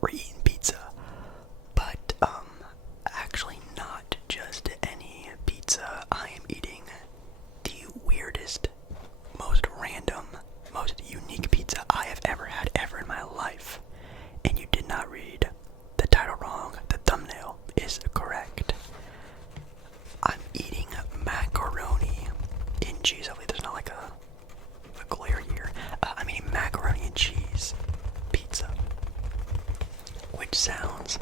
we're eating pizza. But, actually not just any pizza. I am eating the weirdest, most random, most unique pizza I have ever had ever in my life. And you did not read the title wrong. The thumbnail is correct. I'm eating macaroni and cheese. Hopefully there's not like a glare here. I'm eating macaroni and cheese pizza, which sounds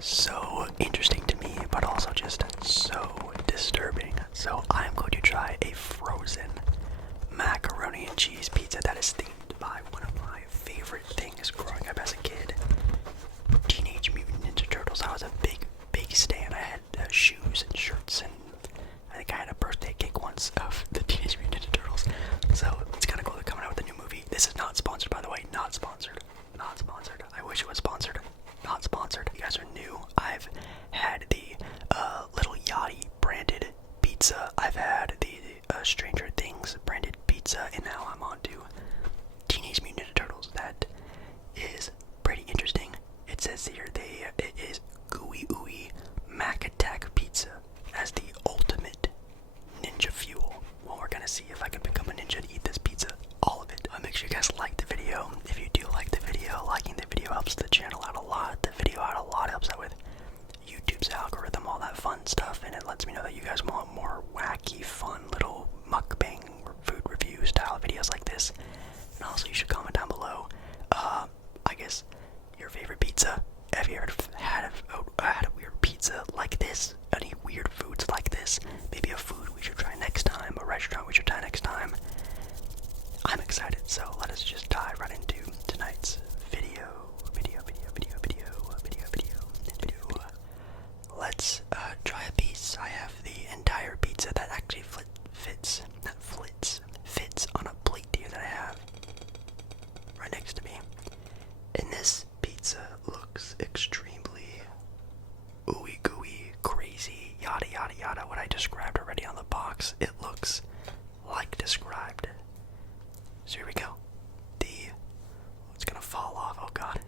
so interesting to me, but also just so disturbing. So I'm going to try a frozen macaroni and cheese pizza that is themed by one of my favorite things growing up as a kid, Teenage Mutant Ninja Turtles. I was a big stan. I had shoes and shirts, and I think I had a birthday cake once of the Teenage Mutant Ninja Turtles. So it's kind of cool they're coming out with a new movie. This is not sponsored, by the way. Not sponsored. Not sponsored. I wish it was sponsored. Not sponsored. You guys are new. I've had the little Yachty branded pizza. I've had the Stranger Things branded pizza, and now I'm on to Teenage Mutant Ninja Turtles. That is pretty interesting. It says here it is gooey ooey Mac Attack pizza as the ultimate ninja fuel. Well, we're gonna see if I can become a ninja and eat this pizza, all of it. Make sure you guys like the video. If you do like the video, liking the video helps the channel out a lot. The video out a lot, helps out with YouTube's algorithm, all that fun stuff, and it lets me know that you guys want more wacky, fun little mukbang or food review style videos like this. And also, you should comment down below, I guess, your favorite pizza. Have you ever had a weird pizza like this? Any weird foods like this? Maybe a food we should try next time, a restaurant we should try next time. I'm excited, so let us just dive right into tonight's video. Let's try a piece. I have the entire pizza that actually fits on a plate here that I have right next to me. And this pizza looks extremely ooey gooey, crazy, yada yada yada. What I described already on the box, it looks like described. So here we go. It's gonna fall off. Oh god.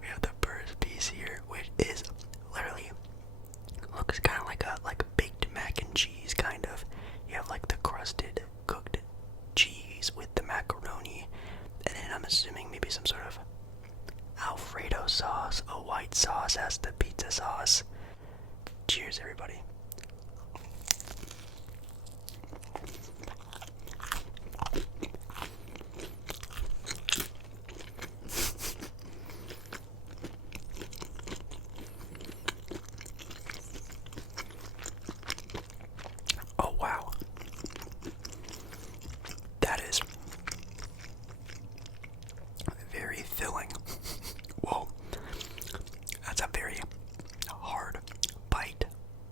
We have the first piece here, which is literally looks kind of like baked mac and cheese, kind of. You have like the crusted cooked cheese with the macaroni, and then I'm assuming maybe some sort of Alfredo sauce, a white sauce as the pizza sauce. Cheers, everybody. Oh wow. That is very filling. Whoa. That's a very hard bite.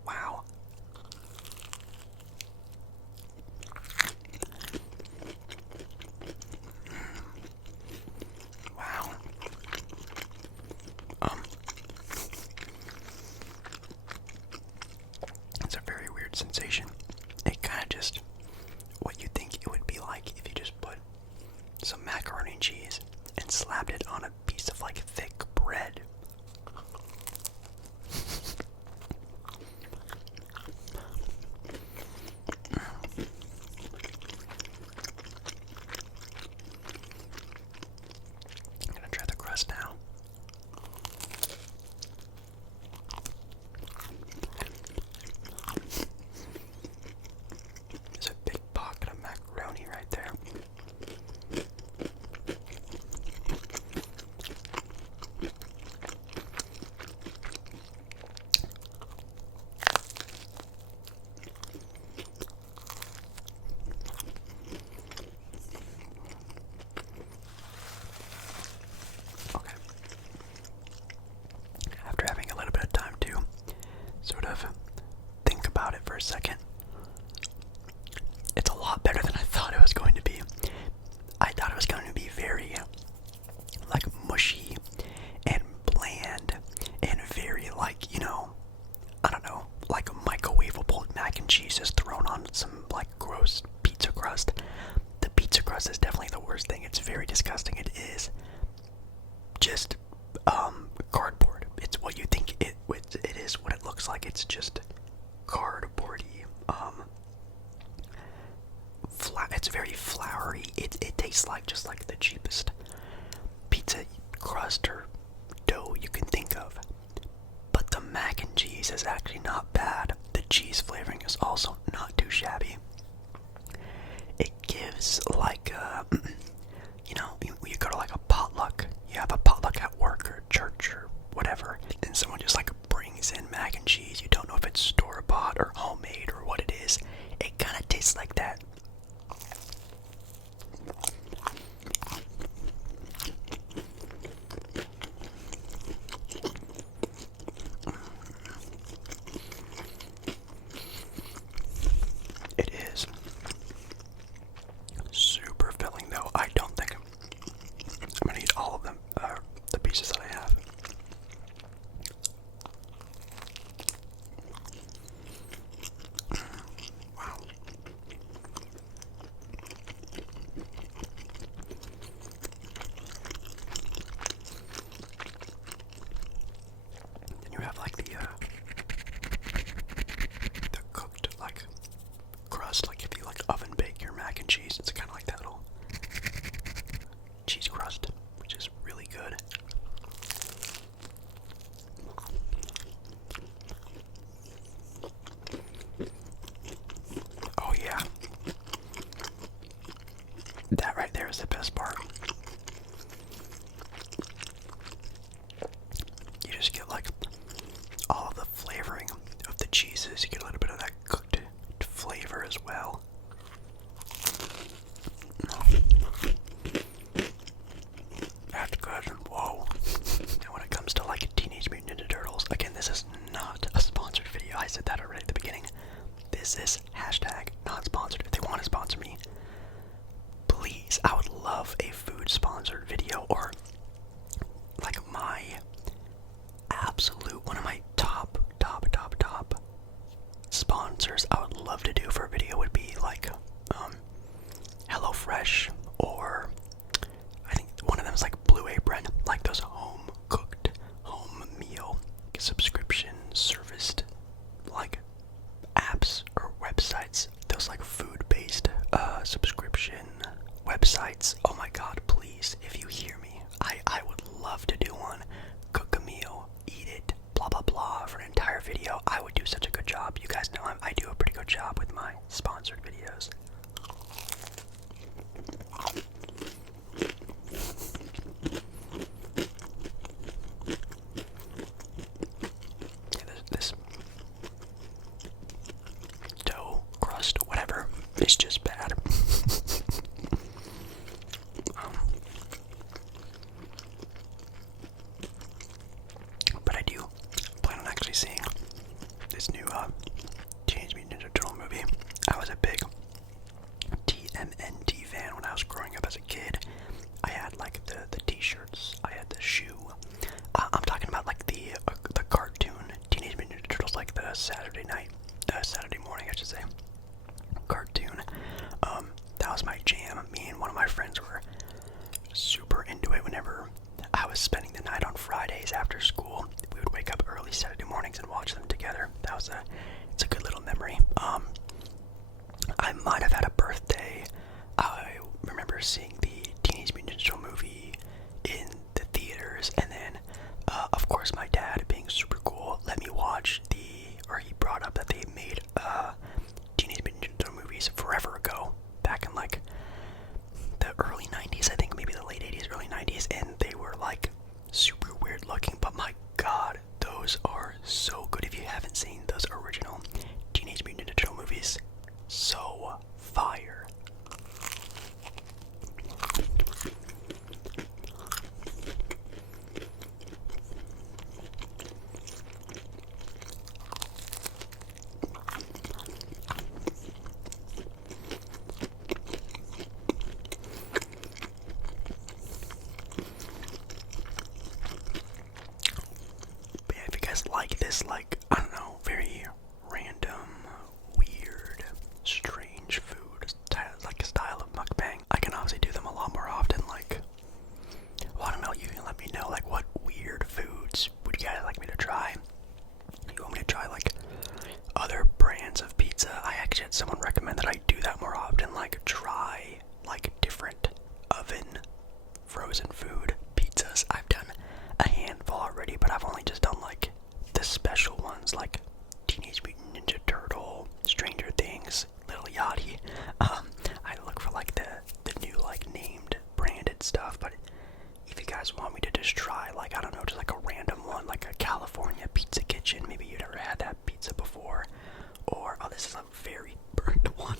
Wow. Wow. It's a very weird sensation. It kind of just what you think it would be like if you just put some macaroni and cheese and slapped it on a piece of like thick bread. I'm gonna try the crust now. There's a big pocket of macaroni right there. floury. It tastes like just like the cheapest pizza crust or dough you can think of. But the mac and cheese is actually not bad. The cheese flavoring is also not too shabby. It gives like you know, you go to like a potluck, you have a potluck at work or church or whatever, and someone just like brings in mac and cheese. You don't know if it's store-bought or homemade or what it is. It kind of tastes like that. It is super filling though. I don't think I'm gonna eat all of them, the pieces that I have. Wow. Then you have like the cooked like crust, like if you like oven bake your mac and cheese, it's kind of like that little cheese crust, which is really good. Oh yeah, that right there is the best part. You just get like all of the flavoring of the cheeses. You get a little bit of that cooked flavor as well. That's good. Whoa. And when it comes to like Teenage Mutant Ninja Turtles, again, this is not a sponsored video. I said that already at the beginning. This is hashtag not sponsored. If they want to sponsor me, please, I would love a food sponsored video, or like my absolute, one of my top sponsors I would love to do for a video would be like HelloFresh, or I think one of them is like Blue Apron, like those home cooked, home meal subscription serviced like apps or websites, those like food based subscription websites. Oh my god, please, if you hear me, I would love to do one. Cook a meal, eat it, blah blah blah for an entire video. I would do such a good job. You guys know I do a pretty good job with my sponsored videos. Yeah, this dough crust, whatever, it's just bad. But I do plan on actually seeing this new Teenage Mutant Ninja Turtle movie. I was a big TMNT fan when I was growing up as a kid. I had like the t-shirts, I had the shoe. I'm talking about like the cartoon Teenage Mutant Ninja Turtles, like the Saturday morning, I should say, cartoon. That was my jam. Me and one of my friends were super into it. Whenever I was spending the night on Fridays after school, we would wake up early Saturday mornings and watch them together. It's a good little memory. I might have had a birthday. I remember seeing the Teenage Mutant Ninja Turtle movie in the theaters, and then of course my dad, being super cool, let me watch he brought up that they made Teenage Mutant Ninja Turtle movies forever ago, back in like the early 90s, I think, maybe the late 80s, early 90s, and they were like super weird looking, but my god, those are so good. If you haven't seen those original Teenage Mutant Ninja Turtle movies, so fire. But yeah, if you guys like this, like, I don't know, very random, weird, strange food style of mukbang, I can obviously do them a lot more often. Like, well, I don't know, you can let me know, like, what weird foods would you guys like me to try? You want me to try like other brands of pizza? I actually had someone recommend that I do that more often, like try like frozen food pizzas. I've done a handful already, but I've only just done like the special ones, like Teenage Mutant Ninja Turtle, Stranger Things, Little Yachty. I look for like the new like named branded stuff, but if you guys want me to just try like, I don't know, just like a random one, like a California Pizza Kitchen, maybe you've never had that pizza before, or oh, this is a very burnt one.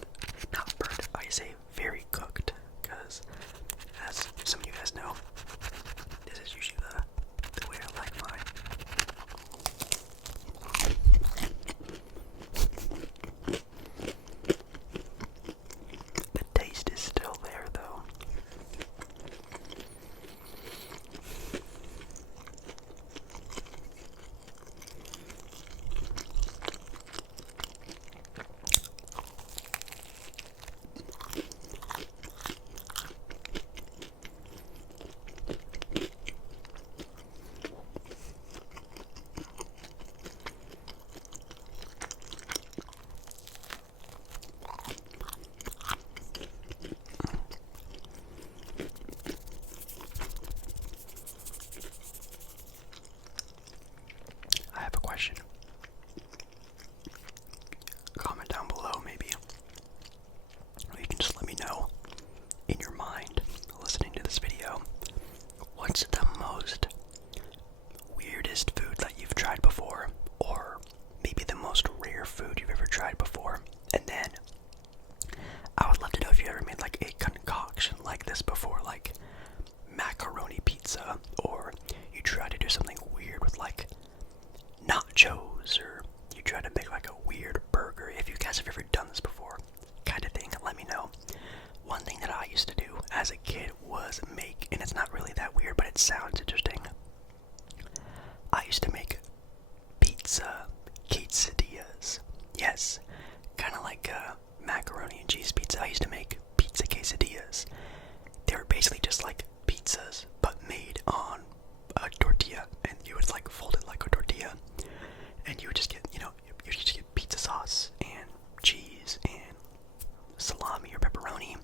Not burnt, I say very cooked, because as some of you guys know, this is usually the way I like mine. The taste is still there though. I have a question. Comment down below maybe. Or you can just let me know in your mind, listening to this video, what's the most weirdest food that you've tried before? Or maybe the most rare food you've ever tried before? And then I would love to know if you ever made like a concoction like this before, like macaroni pizza, or you try to do something weird with like nachos, or you try to make like a weird burger. If you guys have ever done this before, kind of thing, let me know. One thing that I used to do as a kid was make, and it's not really that weird, but it sounds interesting. I used to make pizza quesadillas. Yes, kind of like macaroni and cheese pizza. I used to make pizza quesadillas. They were basically just like pizzas, but made on a tortilla, and you would like fold it like a tortilla, and you would just get, you just get pizza sauce and cheese and salami or pepperoni,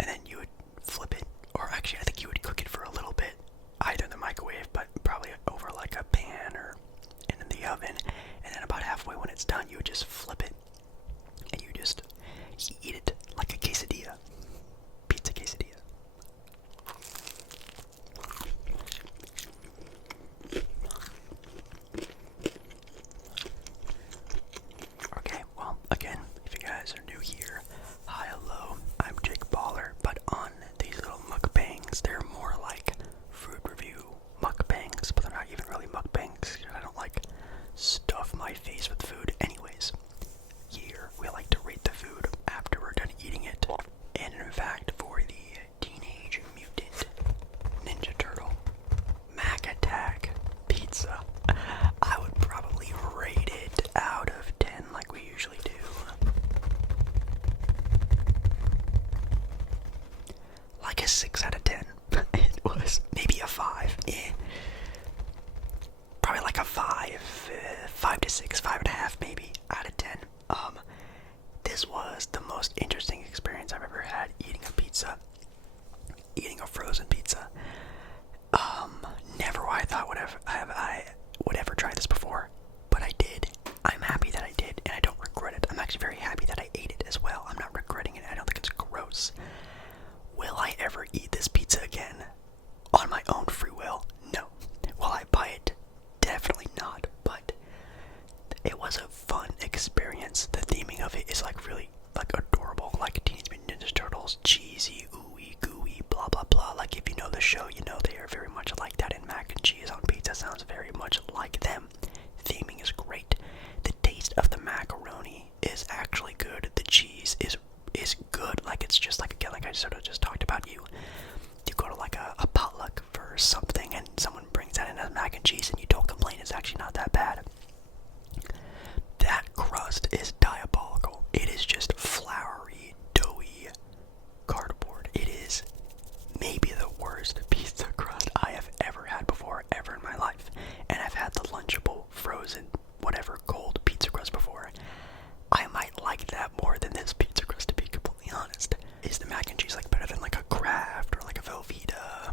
and then you would flip it, or actually I think you would cook it for a little bit, either in the microwave, but probably over like a pan or in the oven, and then about halfway when it's done, you would just flip it, and you just eat it like a quesadilla, pizza quesadilla. Okay, well, again, if you guys are new here, hi, hello, I'm Jake Baller, but on these little mukbangs, they're more like food review mukbangs, but they're not even really mukbangs. I don't like stuff my face with food. Anyways, here we like to rate the food after we're done eating it. And in fact, for the Teenage Mutant Ninja Turtle Mac Attack pizza, I would probably rate it out of 10 like we usually do. Like a 6 out of 10. It was maybe a 5. Probably like a 5 to 6, 5.5 maybe out of 10. This was the most interesting experience I've ever had eating a pizza. Eating a frozen pizza. Never I thought I would ever try this before, but I did. I'm happy that I did, and I don't regret it. I'm actually very happy that I ate it as well. I'm not regretting it. I don't think it's gross. Will I ever eat this pizza again? On my own free will? No. Will I buy it? Definitely not, but it was a fun experience. The theming of it is like really like adorable, like Teenage Mutant Ninja Turtles, cheesy, ooey gooey, blah blah blah. Like if you know the show, you know they are very much like that, and mac and cheese on pizza sounds very much like them. Theming is great. The taste of the macaroni is actually good. The cheese is good. Like it's just like, again, like I sort of just talked about, you go to like a potluck for something and someone brings that in as mac and cheese and you don't complain. It's actually not that bad. That crust is diabolical. It is just floury, doughy cardboard. It is maybe the worst pizza crust I have ever had before, ever in my life. And I've had the Lunchable, frozen, whatever, cold pizza crust before. I might like that more than this pizza crust, to be completely honest. Is the mac and cheese like better than like a Kraft or like a Velveeta?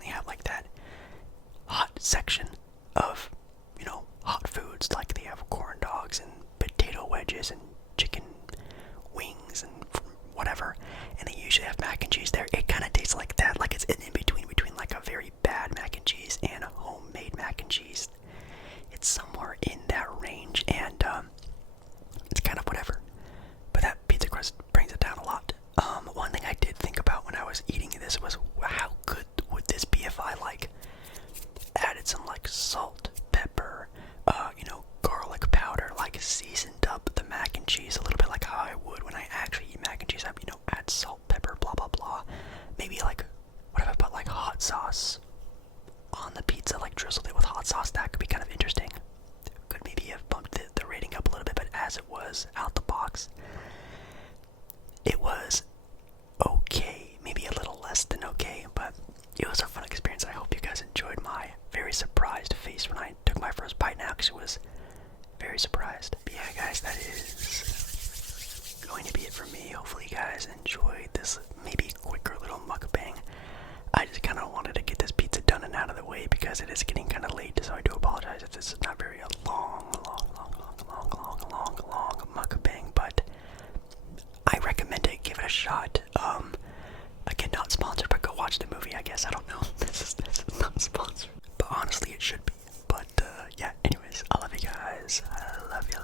and they have like that hot section of, you know, hot foods. Like they have corn dogs and potato wedges and chicken wings and whatever, and they usually have mac and cheese there. It kind of tastes like that, like it's in between like a very bad mac and cheese and a homemade mac and cheese. It's somewhere in that range, and it's kind of whatever. But that pizza crust brings it down a lot. One thing I did think about when I was eating this was how good would this be if I like added some like salt, pepper, you know, garlic powder, like seasoned up the mac and cheese a little bit like how I would when I actually eat mac and cheese. I, you know, add salt, pepper, blah blah blah. Maybe like, what if I put like hot sauce on the pizza, like drizzled it with hot sauce? That could be kind of interesting. Could maybe have bumped the rating up a little bit, but as it was out the box, it was okay, maybe a little less than okay, but it was a fun experience. I hope you guys enjoyed my very surprised face when I took my first bite now, because it was very surprised. But yeah, guys, that is going to be it for me. Hopefully you guys enjoyed this maybe quicker little mukbang. I just kind of wanted to get this pizza done and out of the way because it is getting kind of late, so I do apologize if this is not very long mukbang, but I recommend it. Give it a shot. Again, not sponsored, but go watch the movie, I guess. I don't know. This is not sponsored, but honestly, it should be. But yeah. Anyways, I love you guys. I love you.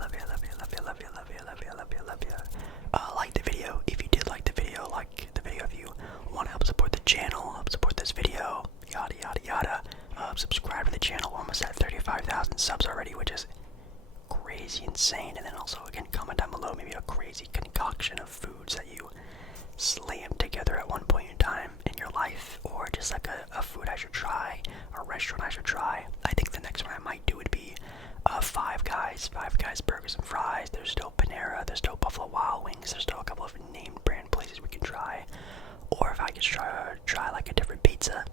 Like the video if you did like the video. Like the video if you want to help support the channel, help support this video. Yada yada yada. Subscribe to the channel. We're almost at 35,000 subs already, which is crazy insane. And then also, again, comment down below maybe a crazy concoction of foods that you slammed together at one point in time in your life, or just like a food I should try, a restaurant I should try. I think the next one I might do would be Five Guys burgers and fries. There's still Panera, there's still Buffalo Wild Wings, there's still a couple of named brand places we can try. Or if I could try like a different pizza,